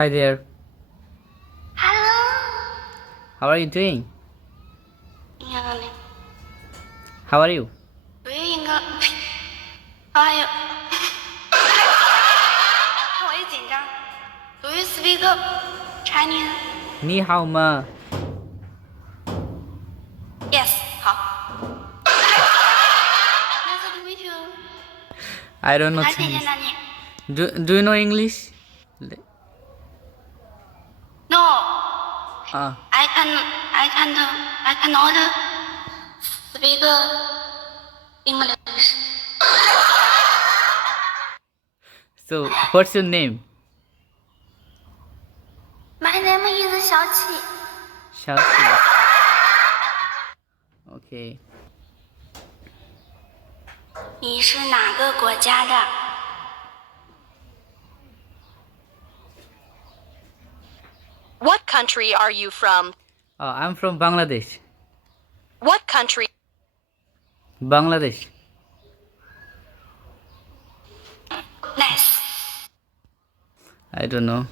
Hi there. Hello. How are you doing? 你看看你， How are you? 我有一个，哎呦，看我一紧张。Do you speak Chinese? 你好吗? Yes，好。Nice to meet you. I don't know 哪姐姐 Chinese. 呢你 Do you know English? ？No, Ah, I cannot speak English. so what's your name? My name is 小启。小启. Okay. 你是哪个国家的？ What country are you from? I'm from Bangladesh. What country? Bangladesh. Nice. I don't know.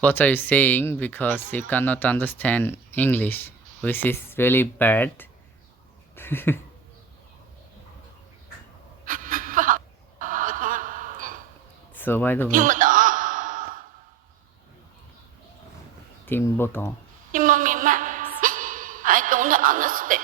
What are you saying? Because you cannot understand English, which is really bad. 不好，我懂了， So by the 听 way, 不懂， Tim Bottom. 听不明白。I don't understand.